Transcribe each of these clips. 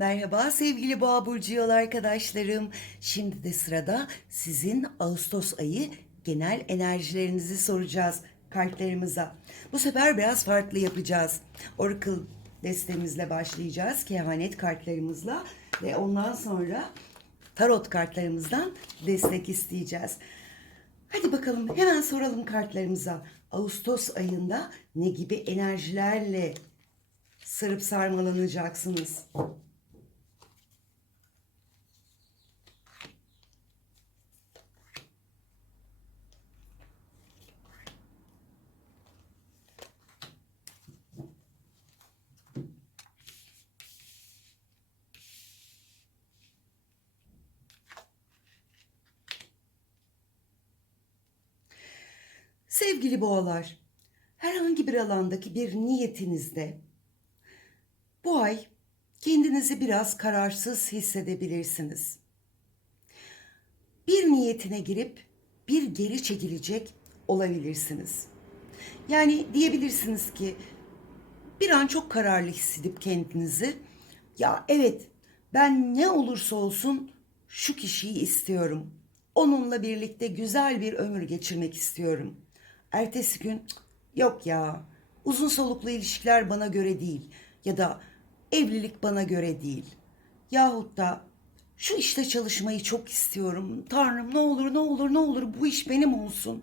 Merhaba sevgili Boğa burcu yol arkadaşlarım. Şimdi de sırada sizin Ağustos ayı genel enerjilerinizi soracağız kartlarımıza. Bu sefer biraz farklı yapacağız. Oracle destemizle başlayacağız. Kehanet kartlarımızla ve ondan sonra tarot kartlarımızdan destek isteyeceğiz. Hadi bakalım hemen soralım kartlarımıza. Ağustos ayında ne gibi enerjilerle sarıp sarmalanacaksınız? Sevgili boğalar, herhangi bir alandaki bir niyetinizde bu ay kendinizi biraz kararsız hissedebilirsiniz. Bir niyetine girip bir geri çekilecek olabilirsiniz. Yani diyebilirsiniz ki bir an çok kararlı hissedip kendinizi ya evet ben ne olursa olsun şu kişiyi istiyorum. Onunla birlikte güzel bir ömür geçirmek istiyorum. Ertesi gün "Cık, yok ya uzun soluklu ilişkiler bana göre değil ya da evlilik bana göre değil. Yahut da şu işte çalışmayı çok istiyorum. Tanrım ne olur ne olur ne olur bu iş benim olsun.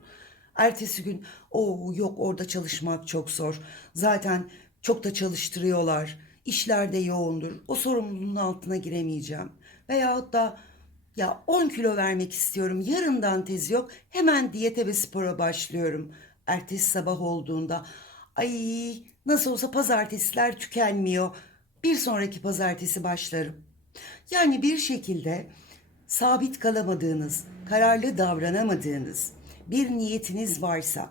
Ertesi gün o yok orada çalışmak çok zor. Zaten çok da çalıştırıyorlar. İşler de yoğundur. O sorumluluğun altına giremeyeceğim. Veyahut da ya 10 kilo vermek istiyorum. Yarından tezi yok. Hemen diyete ve spora başlıyorum. Ertesi sabah olduğunda ay nasıl olsa pazartesiler tükenmiyor. Bir sonraki pazartesi başlarım. Yani bir şekilde sabit kalamadığınız, kararlı davranamadığınız bir niyetiniz varsa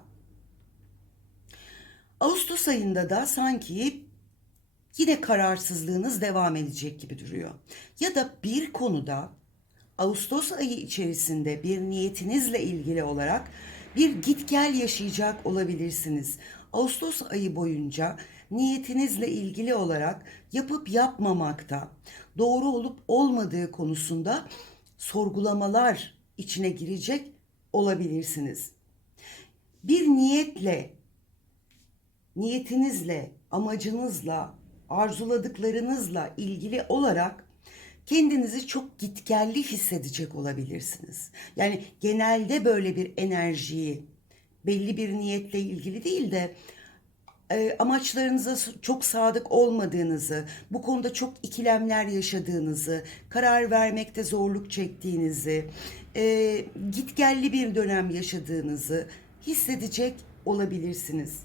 Ağustos ayında da sanki yine kararsızlığınız devam edecek gibi duruyor. Ya da bir konuda Ağustos ayı içerisinde bir niyetinizle ilgili olarak bir git gel yaşayacak olabilirsiniz. Ağustos ayı boyunca niyetinizle ilgili olarak yapıp yapmamakta, doğru olup olmadığı konusunda sorgulamalar içine girecek olabilirsiniz. Bir niyetle, niyetinizle, amacınızla, arzuladıklarınızla ilgili olarak kendinizi çok gitgelli hissedecek olabilirsiniz. Yani genelde böyle bir enerjiyi belli bir niyetle ilgili değil de e, amaçlarınıza çok sadık olmadığınızı, bu konuda çok ikilemler yaşadığınızı, karar vermekte zorluk çektiğinizi, e, gitgelli bir dönem yaşadığınızı hissedecek olabilirsiniz.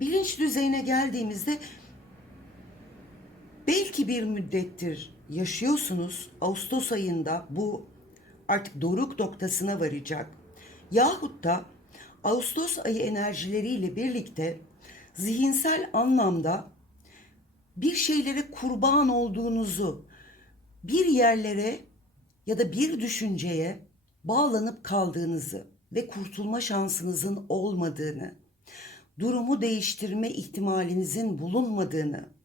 Bilinç düzeyine geldiğimizde belki bir müddettir yaşıyorsunuz. Ağustos ayında bu artık doruk noktasına varacak. Yahut da Ağustos ayı enerjileriyle birlikte zihinsel anlamda bir şeylere kurban olduğunuzu, bir yerlere ya da bir düşünceye bağlanıp kaldığınızı ve kurtulma şansınızın olmadığını, durumu değiştirme ihtimalinizin bulunmadığını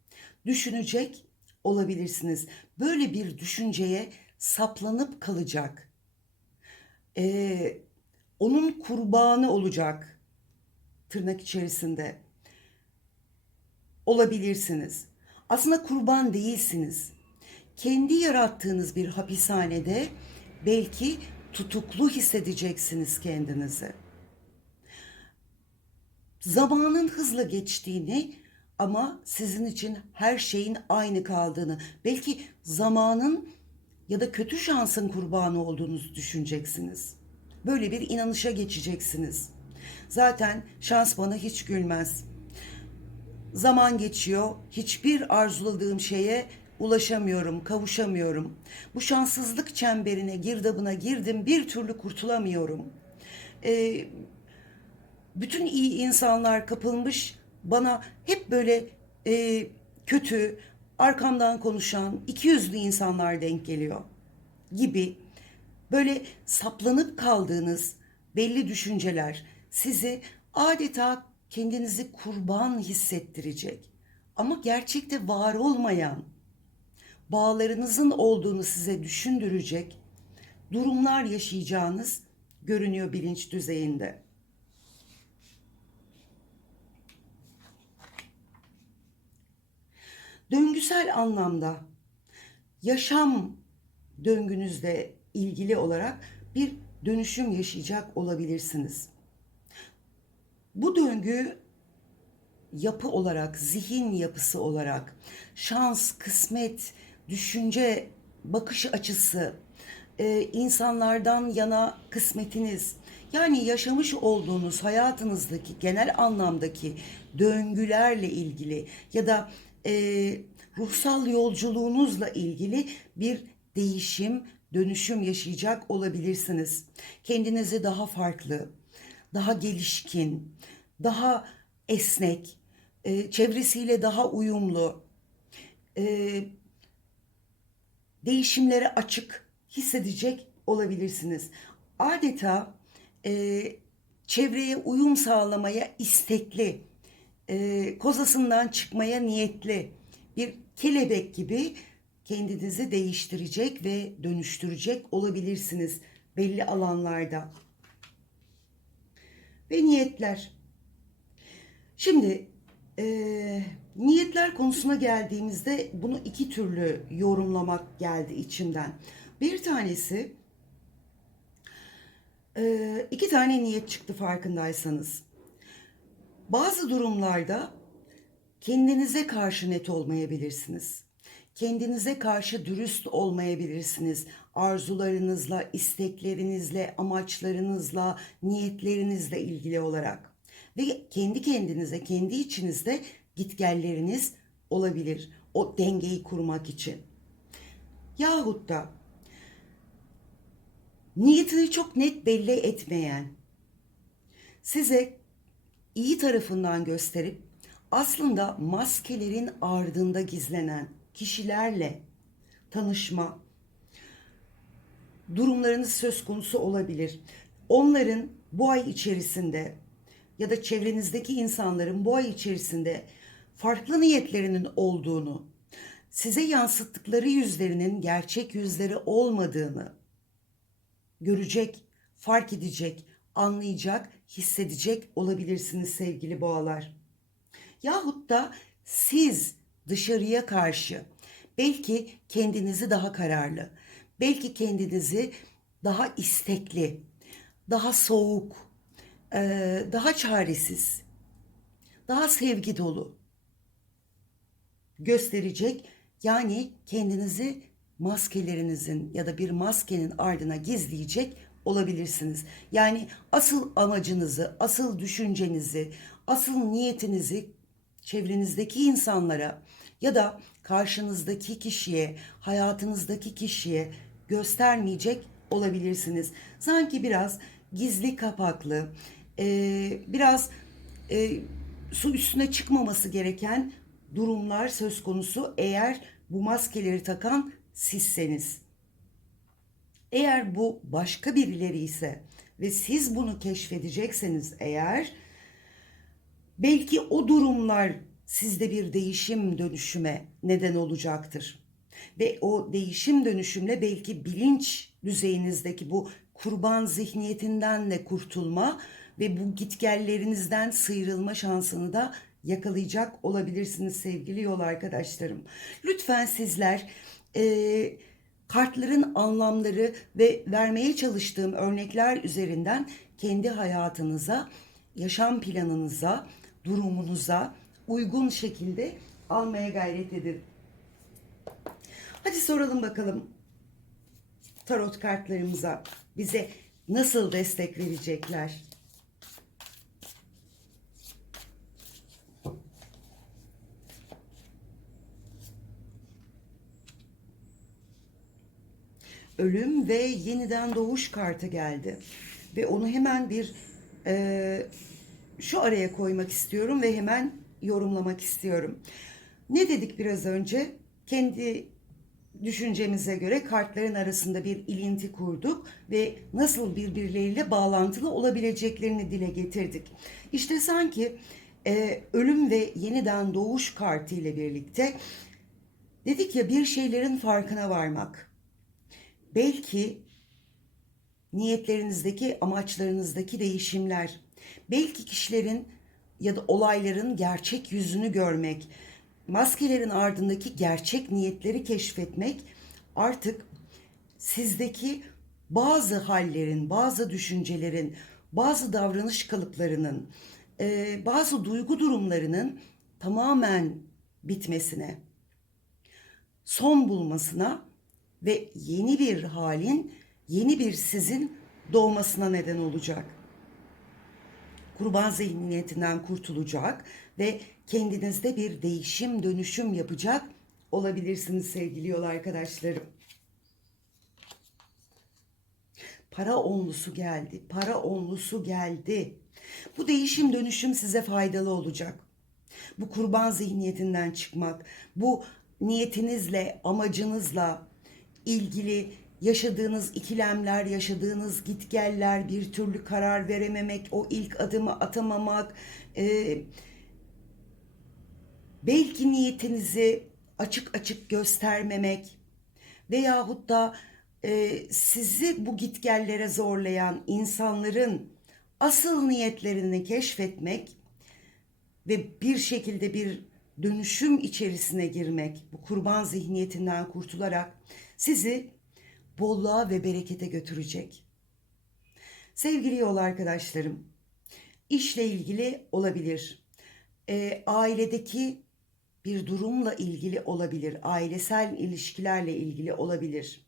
düşünecek olabilirsiniz. Böyle bir düşünceye saplanıp kalacak. Ee, onun kurbanı olacak tırnak içerisinde olabilirsiniz. Aslında kurban değilsiniz. Kendi yarattığınız bir hapishanede belki tutuklu hissedeceksiniz kendinizi. Zamanın hızla geçtiğini ama sizin için her şeyin aynı kaldığını, belki zamanın ya da kötü şansın kurbanı olduğunuzu düşüneceksiniz. Böyle bir inanışa geçeceksiniz. Zaten şans bana hiç gülmez. Zaman geçiyor, hiçbir arzuladığım şeye ulaşamıyorum, kavuşamıyorum. Bu şanssızlık çemberine, girdabına girdim, bir türlü kurtulamıyorum. Ee, bütün iyi insanlar kapılmış bana hep böyle e, kötü, arkamdan konuşan, iki yüzlü insanlar denk geliyor gibi böyle saplanıp kaldığınız belli düşünceler sizi adeta kendinizi kurban hissettirecek. ama gerçekte var olmayan bağlarınızın olduğunu size düşündürecek durumlar yaşayacağınız görünüyor bilinç düzeyinde. Döngüsel anlamda yaşam döngünüzle ilgili olarak bir dönüşüm yaşayacak olabilirsiniz. Bu döngü yapı olarak, zihin yapısı olarak, şans, kısmet, düşünce, bakış açısı, e, insanlardan yana kısmetiniz, yani yaşamış olduğunuz hayatınızdaki genel anlamdaki döngülerle ilgili ya da e, ruhsal yolculuğunuzla ilgili bir değişim, dönüşüm yaşayacak olabilirsiniz. Kendinizi daha farklı, daha gelişkin, daha esnek, e, çevresiyle daha uyumlu, e, değişimlere açık hissedecek olabilirsiniz. Adeta e, çevreye uyum sağlamaya istekli, e, kozasından çıkmaya niyetli bir kelebek gibi kendinizi değiştirecek ve dönüştürecek olabilirsiniz belli alanlarda. Ve niyetler. Şimdi e, niyetler konusuna geldiğimizde bunu iki türlü yorumlamak geldi içimden. Bir tanesi e, iki tane niyet çıktı farkındaysanız. Bazı durumlarda kendinize karşı net olmayabilirsiniz. Kendinize karşı dürüst olmayabilirsiniz. Arzularınızla, isteklerinizle, amaçlarınızla, niyetlerinizle ilgili olarak. Ve kendi kendinize, kendi içinizde gitgelleriniz olabilir. O dengeyi kurmak için. Yahut da niyetini çok net belli etmeyen, size iyi tarafından gösterip aslında maskelerin ardında gizlenen kişilerle tanışma durumlarınız söz konusu olabilir. Onların bu ay içerisinde ya da çevrenizdeki insanların bu ay içerisinde farklı niyetlerinin olduğunu, size yansıttıkları yüzlerinin gerçek yüzleri olmadığını görecek, fark edecek, anlayacak, hissedecek olabilirsiniz sevgili boğalar. Yahut da siz dışarıya karşı belki kendinizi daha kararlı, belki kendinizi daha istekli, daha soğuk, daha çaresiz, daha sevgi dolu gösterecek. Yani kendinizi maskelerinizin ya da bir maskenin ardına gizleyecek olabilirsiniz. Yani asıl amacınızı, asıl düşüncenizi, asıl niyetinizi çevrenizdeki insanlara ya da karşınızdaki kişiye, hayatınızdaki kişiye göstermeyecek olabilirsiniz. Sanki biraz gizli kapaklı, biraz su üstüne çıkmaması gereken durumlar söz konusu eğer bu maskeleri takan sizseniz. Eğer bu başka birileri ise ve siz bunu keşfedecekseniz eğer belki o durumlar sizde bir değişim dönüşüme neden olacaktır. Ve o değişim dönüşümle belki bilinç düzeyinizdeki bu kurban zihniyetinden de kurtulma ve bu gitgellerinizden sıyrılma şansını da yakalayacak olabilirsiniz sevgili yol arkadaşlarım. Lütfen sizler e, kartların anlamları ve vermeye çalıştığım örnekler üzerinden kendi hayatınıza, yaşam planınıza, durumunuza uygun şekilde almaya gayret edin. Hadi soralım bakalım tarot kartlarımıza bize nasıl destek verecekler? Ölüm ve yeniden doğuş kartı geldi. Ve onu hemen bir e, şu araya koymak istiyorum ve hemen yorumlamak istiyorum. Ne dedik biraz önce? Kendi düşüncemize göre kartların arasında bir ilinti kurduk ve nasıl birbirleriyle bağlantılı olabileceklerini dile getirdik. İşte sanki e, ölüm ve yeniden doğuş kartı ile birlikte dedik ya bir şeylerin farkına varmak. Belki niyetlerinizdeki, amaçlarınızdaki değişimler, belki kişilerin ya da olayların gerçek yüzünü görmek, maskelerin ardındaki gerçek niyetleri keşfetmek artık sizdeki bazı hallerin, bazı düşüncelerin, bazı davranış kalıplarının, e, bazı duygu durumlarının tamamen bitmesine, son bulmasına ve yeni bir halin, yeni bir sizin doğmasına neden olacak. Kurban zihniyetinden kurtulacak ve kendinizde bir değişim, dönüşüm yapacak olabilirsiniz sevgili yol arkadaşlarım. Para onlusu geldi. Para onlusu geldi. Bu değişim dönüşüm size faydalı olacak. Bu kurban zihniyetinden çıkmak, bu niyetinizle, amacınızla ilgili yaşadığınız ikilemler, yaşadığınız gitgeller, bir türlü karar verememek, o ilk adımı atamamak, e, belki niyetinizi açık açık göstermemek veyahut da e, sizi bu gitgellere zorlayan insanların asıl niyetlerini keşfetmek ve bir şekilde bir dönüşüm içerisine girmek, bu kurban zihniyetinden kurtularak sizi bolluğa ve berekete götürecek. Sevgili yol arkadaşlarım, işle ilgili olabilir. E, ailedeki bir durumla ilgili olabilir. Ailesel ilişkilerle ilgili olabilir.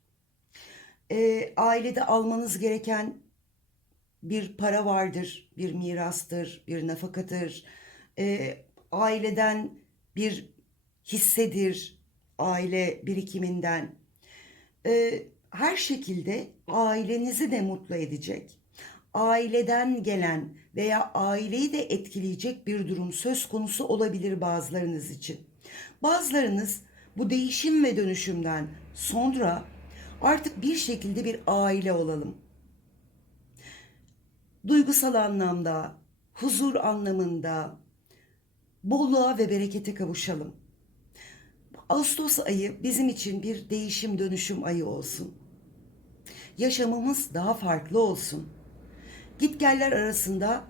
E, ailede almanız gereken bir para vardır, bir mirastır, bir nafakadır. E, aileden bir hissedir, aile birikiminden. E, her şekilde ailenizi de mutlu edecek. Aileden gelen veya aileyi de etkileyecek bir durum söz konusu olabilir bazılarınız için. Bazılarınız bu değişim ve dönüşümden sonra artık bir şekilde bir aile olalım. Duygusal anlamda, huzur anlamında bolluğa ve berekete kavuşalım. Ağustos ayı bizim için bir değişim dönüşüm ayı olsun. Yaşamımız daha farklı olsun. Gitgeller arasında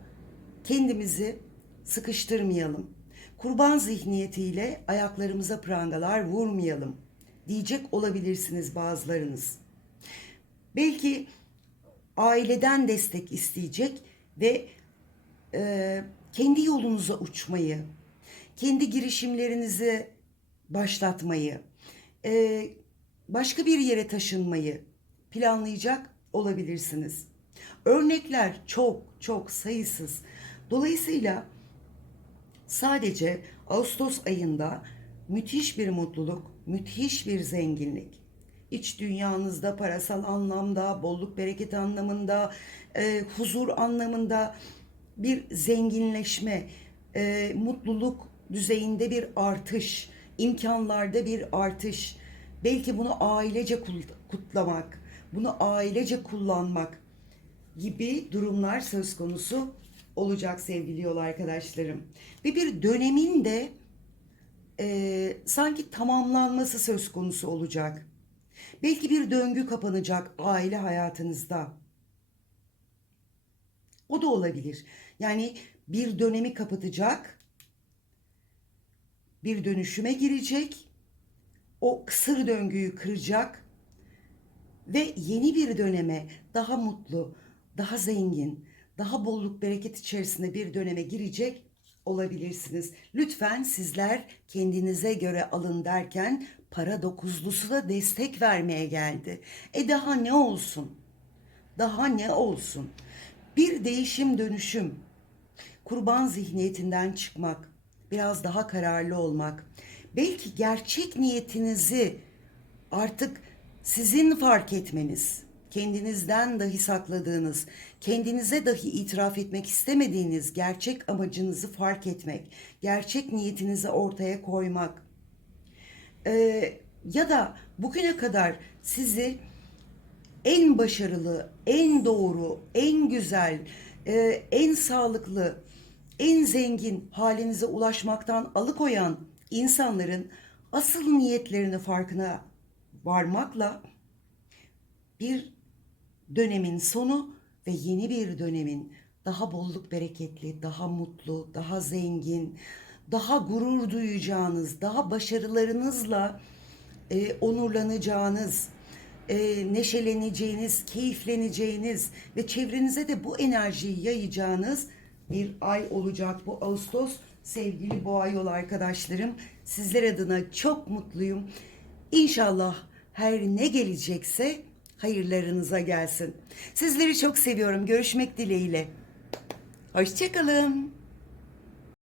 kendimizi sıkıştırmayalım. Kurban zihniyetiyle ayaklarımıza prangalar vurmayalım diyecek olabilirsiniz bazılarınız. Belki aileden destek isteyecek ve e, kendi yolunuza uçmayı, kendi girişimlerinizi başlatmayı, e, başka bir yere taşınmayı planlayacak olabilirsiniz. Örnekler çok çok sayısız. Dolayısıyla sadece Ağustos ayında müthiş bir mutluluk, müthiş bir zenginlik. İç dünyanızda parasal anlamda, bolluk bereket anlamında, e, huzur anlamında bir zenginleşme, e, mutluluk düzeyinde bir artış, imkanlarda bir artış. Belki bunu ailece kutlamak, bunu ailece kullanmak gibi durumlar söz konusu olacak sevgili yol arkadaşlarım. Ve bir dönemin de e, sanki tamamlanması söz konusu olacak. Belki bir döngü kapanacak aile hayatınızda. O da olabilir. Yani bir dönemi kapatacak, bir dönüşüme girecek, o kısır döngüyü kıracak ve yeni bir döneme daha mutlu, daha zengin, daha bolluk bereket içerisinde bir döneme girecek olabilirsiniz. Lütfen sizler kendinize göre alın derken para dokuzlusu da destek vermeye geldi. E daha ne olsun? Daha ne olsun? Bir değişim dönüşüm. Kurban zihniyetinden çıkmak, biraz daha kararlı olmak. Belki gerçek niyetinizi artık sizin fark etmeniz, kendinizden dahi sakladığınız, kendinize dahi itiraf etmek istemediğiniz gerçek amacınızı fark etmek, gerçek niyetinizi ortaya koymak. Ee, ya da bugüne kadar sizi en başarılı, en doğru, en güzel, e, en sağlıklı en zengin halinize ulaşmaktan alıkoyan insanların asıl niyetlerini farkına varmakla bir dönemin sonu ve yeni bir dönemin daha bolluk bereketli, daha mutlu, daha zengin, daha gurur duyacağınız, daha başarılarınızla e, onurlanacağınız, e, neşeleneceğiniz, keyifleneceğiniz ve çevrenize de bu enerjiyi yayacağınız bir ay olacak bu Ağustos. Sevgili boğa yol arkadaşlarım, sizler adına çok mutluyum. İnşallah her ne gelecekse hayırlarınıza gelsin. Sizleri çok seviyorum. Görüşmek dileğiyle. Hoşçakalın.